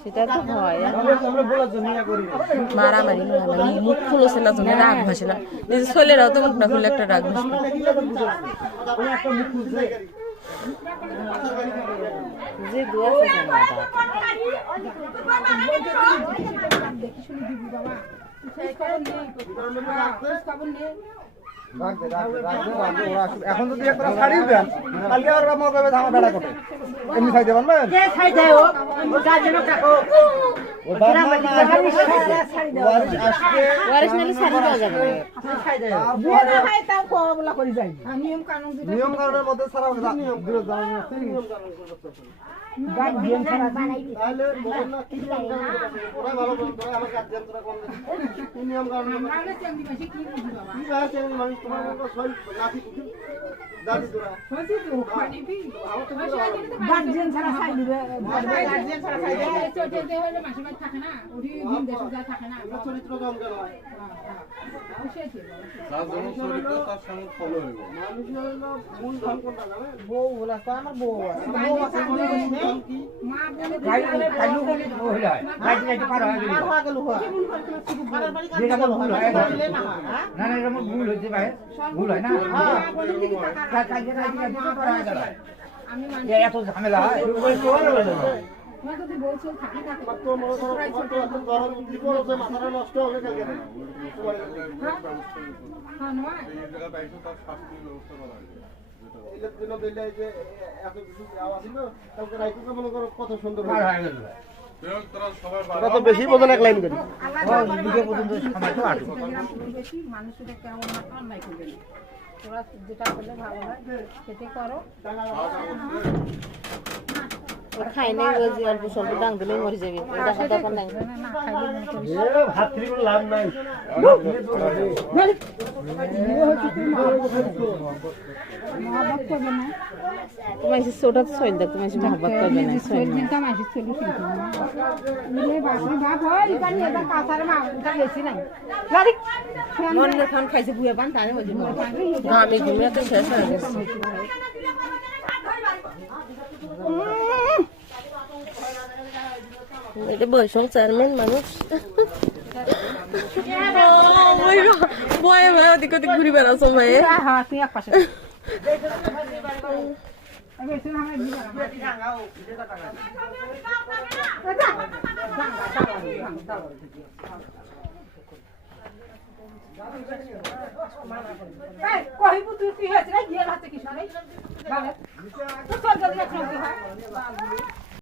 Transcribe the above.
সেটা তো হয় মারামারি মুখ খুলেছে না জন্য রাগ ভাসে না নিজের ছেলেরাও তো মুখ না খুলে একটা রাগ ভাসে যে দোয়া এখন যদি একটা শাড়ি দেন কালকে আর মনে করবে ধামা বেড়া কোটে এমনি খাইতে পারবেন নিয়ম কানুনের মধ্যে ছাড়া এত ঝামেলা কত সুন্দর বেশি বোঝেন এক লাইন করি মানুষের কেমন অন্যায় করবে তোরা যেটা করলে ভালো হয় সেটা করো খাই নাই অল্প স্বল্প ডাং দিলেই মরে যাবে দেখা দরকার নাই লাভ নাই তোমার ছোটা শৈল দেখ তোমার মহাব্বত করবে না খাইছে বুয়ে পান তারে আমি ঘুমিয়ে তো শেষ হয়ে গেছে এটা বয়সং চেয়ারম্যান মানুষ বয়ে ভাই ওদিক ওদিক ঘুরি বেড়াচ্ছ ভাই কহিবু তুই কি হয়েছে গিয়ে হাতে কিছু নেই